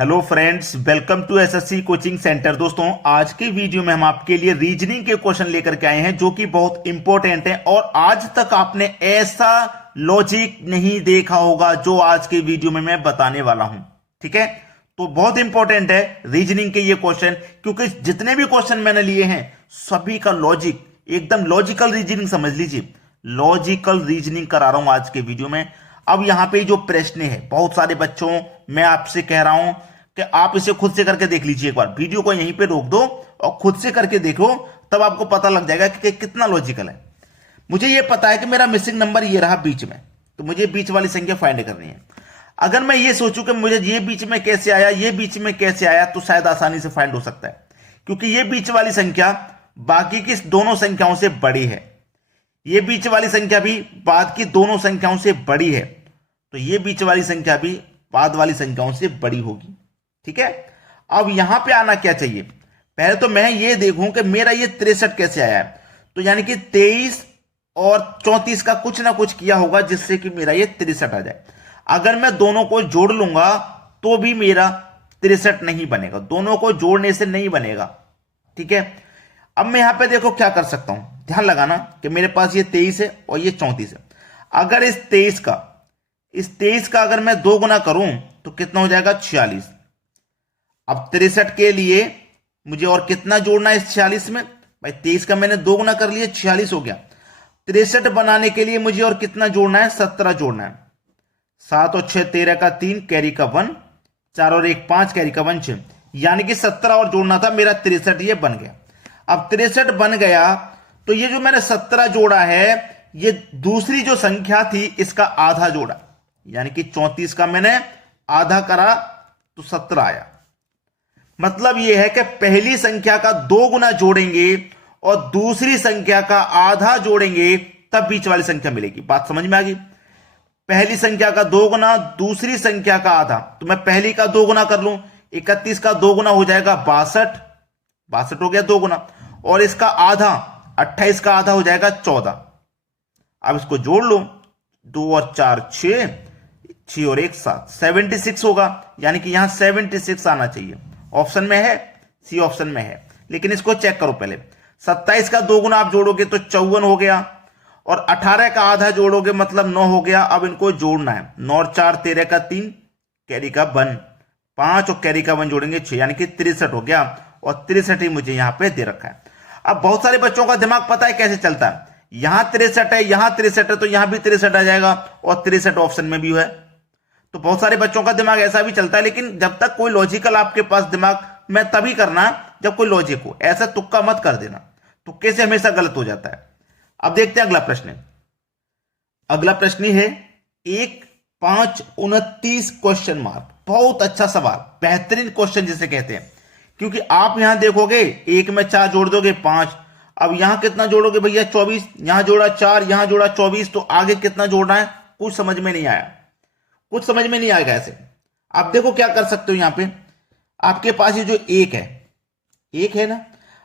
Hello friends, welcome to SSC coaching centre. दोस्तों, आज के वीडियो में हम आपके लिए रीजनिंग के क्वेश्चन लेकर के आए हैं जो कि बहुत इंपॉर्टेंट है और आज तक आपने ऐसा लॉजिक नहीं देखा होगा जो आज के वीडियो में मैं बताने वाला हूं। ठीक है, तो बहुत इंपॉर्टेंट है रीजनिंग के ये क्वेश्चन, क्योंकि जितने भी क्वेश्चन मैंने लिए हैं सभी का लॉजिक एकदम लॉजिकल रीजनिंग समझ लीजिए। लॉजिकल रीजनिंग करा रहा हूं आज के वीडियो में। अब यहां पे जो प्रश्न है, बहुत सारे बच्चों, मैं आपसे कह रहा हूं कि आप इसे खुद से करके देख लीजिए। एक बार वीडियो को यहीं पे रोक दो और खुद से करके देखो, तब आपको पता लग जाएगा कि कितना लॉजिकल है। मुझे यह पता है कि मेरा मिसिंग नंबर ये रहा बीच में, तो मुझे बीच वाली संख्या फाइंड करनी है। अगर मैं ये सोचूं कि मुझे ये बीच में कैसे आया, ये बीच में कैसे आया, तो शायद आसानी से फाइंड हो सकता है, क्योंकि ये बीच वाली संख्या बाकी की दोनों संख्याओं से बड़ी है। ये बीच वाली संख्या भी बाद की दोनों संख्याओं से बड़ी है, तो ये बीच वाली संख्या भी बाद वाली संख्याओं से बड़ी होगी। ठीक है, अब यहां पे आना क्या चाहिए, पहले तो मैं ये देखूं कि मेरा ये 63 कैसे आया है। तो यानी कि 23 और 34 का कुछ ना कुछ किया होगा जिससे कि मेरा ये 63 आ जाए। अगर मैं दोनों को जोड़ लूंगा तो भी मेरा 63 नहीं बनेगा, दोनों को जोड़ने से नहीं बनेगा। ठीक है, अब मैं यहां पे देखो क्या कर सकता हूं, ध्यान लगाना कि मेरे पास ये 23 है और ये 34 है। अगर इस 23 का अगर मैं 2 गुना करूं तो कितना हो जाएगा, 46। अब 63 के लिए मुझे और कितना जोड़ना है इस 46 में, भाई 23 का मैंने 2 गुना कर लिया, 46 हो गया। 63 बनाने के लिए मुझे और कितना जोड़ना है, 17 जोड़ना है। 7 और 6 13 का 3, कैरी का 1, 4 और 1 5, कैरी का 1 6, यानी कि 17 और जोड़ना था, मेरा 63 ये बन गया। अब 63 बन गया तो ये जो मैंने 17 जोड़ा है, ये दूसरी जो संख्या थी इसका आधा जोड़ा, यानी कि 34 का मैंने आधा करा तो 17 आया। मतलब यह है कि पहली संख्या का 2 गुना जोड़ेंगे और दूसरी संख्या का आधा जोड़ेंगे तब बीच वाली संख्या मिलेगी। बात समझ में आ गई? पहली संख्या का 2 गुना, दूसरी संख्या का आधा, तो मैं पहली का 2 गुना कर लूं, 31 का 2 गुना हो जाएगा 62 हो गया 2 गुना, और इसका आधा 28 का आधा हो जाएगा 14। अब इसको जोड़ लो, 2 और 4 6, 6 और 1 7, 76 होगा, यानी कि यहां 76 आना चाहिए। ऑप्शन में है, सी ऑप्शन में है। लेकिन इसको चेक करो पहले, 27 का 2 गुना आप जोड़ोगे तो 54 हो गया, और 18 का आधा जोड़ोगे मतलब 9 हो गया। अब इनको जोड़ना है, 9 और 4 13 का 3, कैरी का 1, 5 और कैरी का 1 जोड़ेंगे 6, यानी कि 63 हो गया, और 63 ही मुझे यहां पे दे रखा है। अब बहुत सारे बच्चों का दिमाग पता है कैसे चलता है, यहां 63 है, यहां 63 है, तो यहां भी 63 आ जाएगा, और 63 ऑप्शन में भी है। तो बहुत सारे बच्चों का दिमाग ऐसा भी चलता है, लेकिन जब तक कोई लॉजिकल आपके पास दिमाग में तभी करना जब कोई लॉजिक हो, ऐसा तुक्का मत कर देना, तुक्के से हमेशा गलत हो जाता है। अब देखते हैं अगला प्रश्न। अगला प्रश्न है 1 5 29 क्वेश्चन मार्क। बहुत अच्छा सवाल, बेहतरीन क्वेश्चन जिसे कहते हैं, क्योंकि आप यहां देखोगे 1 में 4 जोड़ दोगे 5, अब यहां कितना जोड़ोगे भैया 24, यहां जोड़ा 4, यहां जोड़ा 24, तो आगे कितना जोड़ना है कुछ समझ में नहीं आया, कुछ समझ में नहीं आएगा ऐसे। आप देखो क्या कर सकते हो, यहां पे आपके पास ये जो 1 है ना,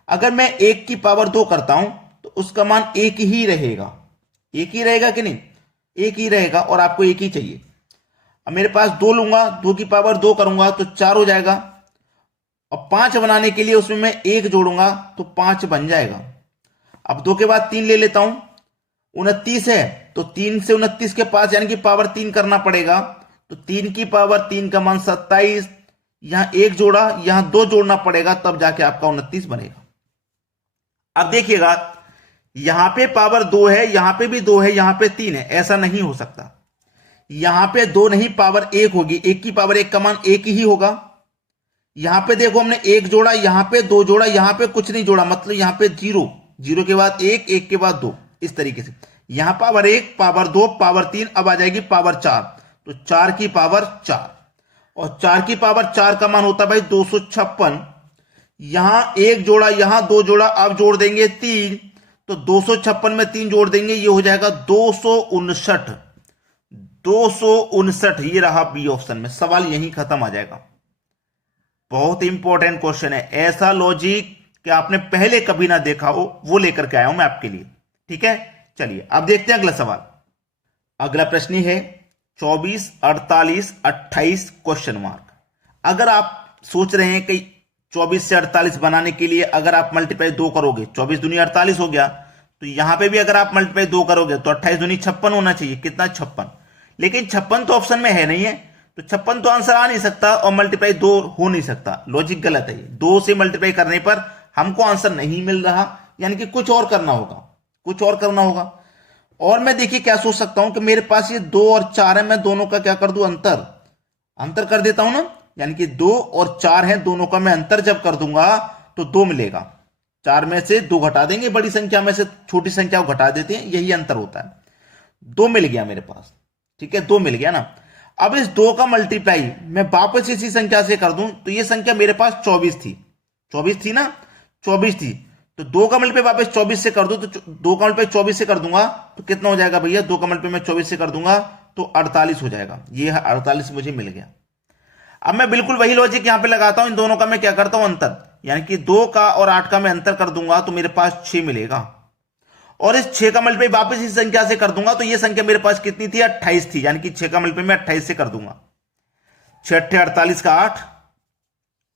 अगर मैं 1 की पावर 2 करता हूं तो उसका मान 1 ही रहेगा, 1 ही रहेगा कि नहीं, 1 ही रहेगा, और आपको 1 ही चाहिए। अब मेरे पास 2 लूंगा, 2 की पावर 2 करूंगा तो 4 हो जाएगा, और 5 बनाने के लिए उसमें मैं 1 जोड़ूंगा तो 5 बन जाएगा। अब 2 के बाद 3 ले लेता हूं, 29 है, तो 3 से 29 के पास यानी कि पावर 3 करना पड़ेगा, तो 3 की पावर 3 का मान 27, यहां 1 जोड़ा, यहां 2 जोड़ना पड़ेगा, तब जाके आपका 29 बनेगा। अब देखिएगा, यहां पे पावर 2 है, यहां पे भी 2 है, यहां पे 3 है, ऐसा नहीं हो सकता। यहां पे 2 नहीं, पावर 1 होगी, 1 की पावर 1 का मान 1 ही होगा। यहां पे देखो हमने 1 जोड़ा, यहां पे 2 जोड़ा, यहां पे कुछ नहीं जोड़ा, मतलब यहां पे 0, 0 के बाद 1, 1 के बाद 2, इस तरीके से। यहां पावर 1, पावर 2, पावर 3, अब आ जाएगी पावर 4, तो 4 की पावर 4, और 4 की पावर 4 का मान होता है भाई 256। यहां 1 जोड़ा, यहां 2 जोड़ा, अब जोड़ देंगे 3, तो 256 में 3 जोड़ देंगे, ये हो जाएगा 259। 259 ये रहा बी ऑप्शन में, सवाल यहीं खत्म आ जाएगा। बहुत इंपॉर्टेंट क्वेश्चन है, ऐसा लॉजिक कि आपने पहले कभी ना देखा हो वो लेकर के आया हूं मैं आपके लिए। ठीक है, चलिए अब देखते हैं अगला सवाल। अगला प्रश्न है 24 48 28 क्वेश्चन मार्क। अगर आप सोच रहे हैं कि 24 से 48 बनाने के लिए अगर आप मल्टीप्लाई 2 करोगे, 24 दूनी 48 हो गया, तो यहां पे भी अगर आप मल्टीप्लाई 2 करोगे तो 28 दूनी 56 होना चाहिए। कितना? 56। लेकिन 56 तो ऑप्शन में है नहीं है, तो 56 तो आंसर आ नहीं सकता और मल्टीप्लाई 2 हो नहीं सकता। लॉजिक गलत है। 2 से मल्टीप्लाई करने पर हमको आंसर नहीं मिल रहा, यानी कि कुछ और करना होगा, कुछ और करना होगा। और मैं देखिए क्या सोच सकता हूं कि मेरे पास ये 2 और 4 है, मैं दोनों का क्या कर दूं? अंतर कर देता हूं ना, यानी कि 2 और 4 है, दोनों का मैं अंतर जब कर दूंगा तो 2 मिलेगा। 4 में से 2 घटा देंगे, बड़ी संख्या में से छोटी संख्या को घटा देते हैं, यही अंतर होता है। 2 मिल गया मेरे पास, ठीक है, 2 मिल गया ना। अब इस 2 का मल्टीप्लाई मैं वापस इसी संख्या से कर दूं तो ये संख्या मेरे पास 24 थी, 24 थी ना, 24 थी। तो 2 का मल्टीप्लाई वापस 24 से कर दूं तो 2 का मल्टीप्लाई 24 से कर दूंगा तो कितना हो जाएगा भैया? 2 का मल्टीप्लाई मैं 24 से कर दूंगा तो 48 हो जाएगा। ये है 48 मुझे मिल गया। अब मैं बिल्कुल वही लॉजिक यहां पे लगाता हूं, इन दोनों का मैं क्या करता हूं? अंतर, यानी कि 2 का और 8 का मैं अंतर कर दूंगा तो मेरे पास 6 मिलेगा। और इस 6 का मल्टीप्लाई वापस इस संख्या से कर दूंगा तो ये संख्या मेरे पास कितनी थी? 28 थी, यानी कि 6 का मल्टीप्लाई मैं 28 से कर दूंगा। 6 अट्ठे 48 का 8,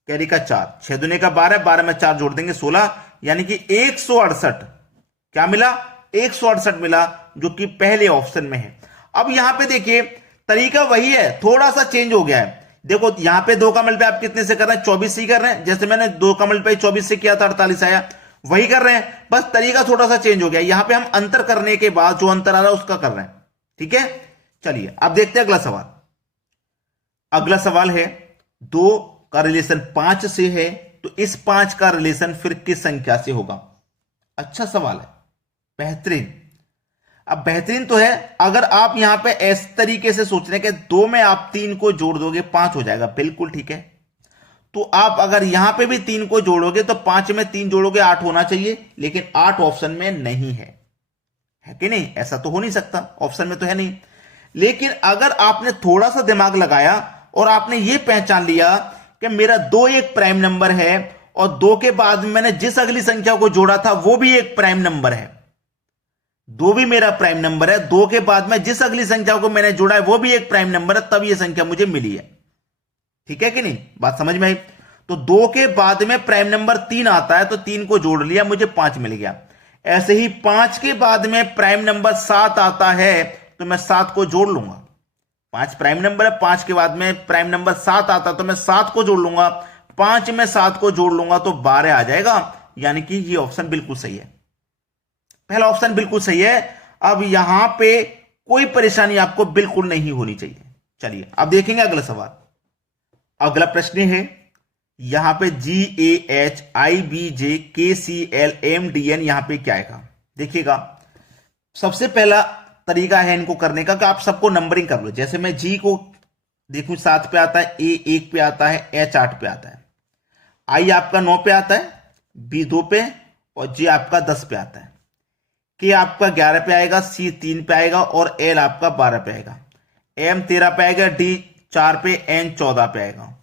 कैरी का 4, 6 दूने का 12, 12 में 4 जोड़ देंगे 16, यानी कि 168। क्या मिला? 168 मिला, जो कि पहले ऑप्शन में है। अब यहां पे देखिए तरीका वही है, थोड़ा सा चेंज हो गया है। देखो यहां पे 2 का मल्टीप्लाई आप कितने से कर रहे हैं? 24 से ही कर रहे हैं। जैसे मैंने 2 का मल्टीप्लाई 24 से किया था, 48 आया, वही कर रहे हैं, बस तरीका थोड़ा सा चेंज हो गया। यहां पे हम अंतर करने के बाद जो अंतर आ रहा है उसका कर रहे हैं, ठीक है। चलिए अब देखते हैं अगला सवाल। अगला सवाल है 2 का रिलेशन 5 से है, तो इस 5 का रिलेशन फिर किस संख्या से होगा? अच्छा सवाल है, बेहतरीन। अब बेहतरीन तो है, अगर आप यहां पे इस तरीके से सोच रहे हैं कि 2 में आप 3 को जोड़ दोगे 5 हो जाएगा, बिल्कुल ठीक है। तो आप अगर यहां पे भी 3 को जोड़ोगे तो 5 में 3 जोड़ोगे 8 होना चाहिए, लेकिन 8 ऑप्शन में नहीं है, है कि नहीं? ऐसा तो हो नहीं सकता, ऑप्शन में तो है नहीं। लेकिन अगर आपने थोड़ा सा दिमाग लगाया और आपने यह पहचान लिया कि मेरा 2 एक प्राइम नंबर है और 2 के बाद मैंने जिस अगली संख्या को जोड़ा था वो भी एक प्राइम नंबर है, 2 भी मेरा प्राइम नंबर है, 2 के बाद में जिस अगली संख्या को मैंने जोड़ा है वो भी एक प्राइम नंबर है, तब यह संख्या मुझे मिली है, ठीक है कि नहीं? बात समझ में आई? तो 2 के बाद में प्राइम नंबर 3 आता है, तो 3 को जोड़ लिया, मुझे 5 मिल गया। ऐसे ही 5 के बाद में प्राइम नंबर 7 आता है तो मैं 7 को जोड़ लूंगा। 5 प्राइम नंबर है, 5 के बाद में प्राइम नंबर 7 आता तो मैं 7 को जोड़ लूंगा, 5 में 7 को जोड़ लूंगा तो 12 आ जाएगा, यानी कि ये ऑप्शन बिल्कुल सही है, पहला ऑप्शन बिल्कुल सही है। अब यहां पे कोई परेशानी आपको बिल्कुल नहीं होनी चाहिए। चलिए अब देखेंगे अगला सवाल। अगला प्रश्न है यहां पे GAHIBJKCLMDN, यहां पे क्या आएगा? देखिएगा, सबसे पहला तरीका है इनको करने का कि आप सबको नंबरिंग कर लो। जैसे मैं जी को देखूं 7 पे आता है, ए 1 पे आता है, एच 8 पे आता है, आई आपका 9 पे आता है, बी 2 पे और जे आपका 10 पे आता है, के आपका 11 पे आएगा, सी 3 पे आएगा और एल आपका 12 पे आएगा, एम 13 पे आएगा, डी 4 पे, एन 14 पे आएगा।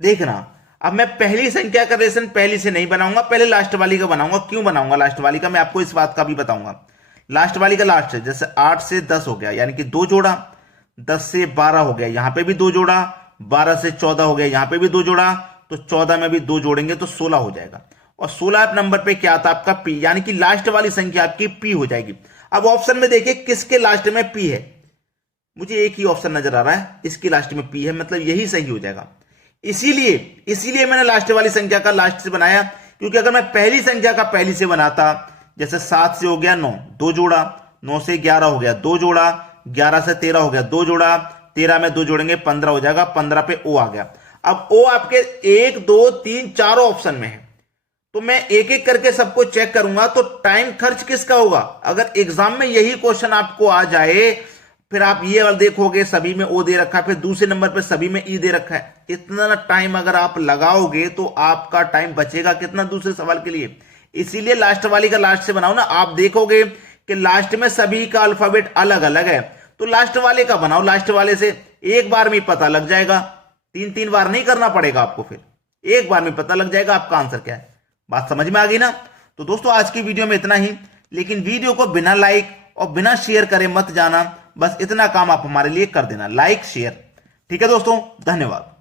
देखना, अब मैं पहली संख्या का रिलेशन पहली से नहीं बनाऊंगा, पहले लास्ट वाली का बनाऊंगा। क्यों बनाऊंगा लास्ट वाली का, मैं आपको इस बात का भी बताऊंगा। लास्ट वाली का लास्ट है, जैसे 8 से 10 हो गया, यानी कि 2 जोड़ा, 10 से 12 हो गया, यहां पे भी 2 जोड़ा, 12 से 14 हो गया, यहां पे भी 2 जोड़ा, तो 14 में भी 2 जोड़ेंगे तो 16 हो जाएगा। और 16 नंबर पे क्या आता है आपका पी, यानी कि लास्ट वाली संख्या आपकी पी हो जाएगी। अब ऑप्शन में देखिए किसके लास्ट में पी है, मुझे एक ही ऑप्शन नजर आ रहा है, इसके लास्ट में पी है, मतलब यही सही हो जाएगा। इसीलिए मैंने लास्ट वाली संख्या का लास्ट से बनाया, क्योंकि अगर मैं पहली संख्या का पहली से बनाता, जैसे 7 से हो गया 9, 2 जोड़ा, 9 से 11 हो गया 2 जोड़ा, 11 से 13 हो गया 2 जोड़ा, 13 में 2 जोड़ेंगे 15 हो जाएगा, 15 पे ओ आ गया। अब ओ आपके 1 2 3 4 ऑप्शन में है, तो मैं एक एक करके सबको चेक करूंगा, तो टाइम खर्च किसका होगा? अगर एग्जाम में यही क्वेश्चन आपको आ जाए, फिर आप ये वाला देखोगे सभी में ओ दे रखा है, फिर दूसरे नंबर पे सभी में ई दे रखा है, इतना टाइम अगर आप लगाओगे तो आपका टाइम बचेगा कितना दूसरे सवाल के लिए। इसीलिए लास्ट वाली का लास्ट से बनाओ ना। आप देखोगे कि लास्ट में सभी का अल्फाबेट अलग अलग है, तो लास्ट वाले का बनाओ, लास्ट वाले से एक बार में पता लग जाएगा, 3 बार नहीं करना पड़ेगा आपको, फिर एक बार में पता लग जाएगा आपका आंसर क्या है। बात समझ में आ गई ना? तो दोस्तों आज की वीडियो में इतना ही, लेकिन वीडियो को बिना लाइक और बिना शेयर करे मत जाना, बस इतना काम आप हमारे लिए कर देना, लाइक शेयर। ठीक है दोस्तों, धन्यवाद।